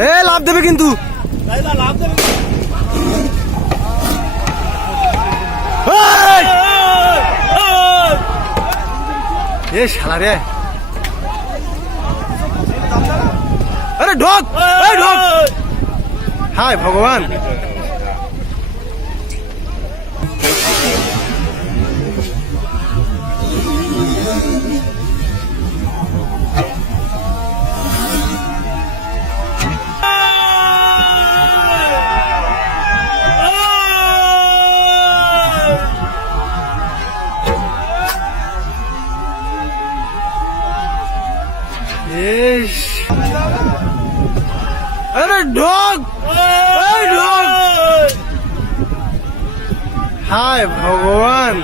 এ লাভ দেবে কিন্তু এ শালা রে আরে ঢোক ঢোক হায় ভগবান अरे डॉग डॉग हाय भगवान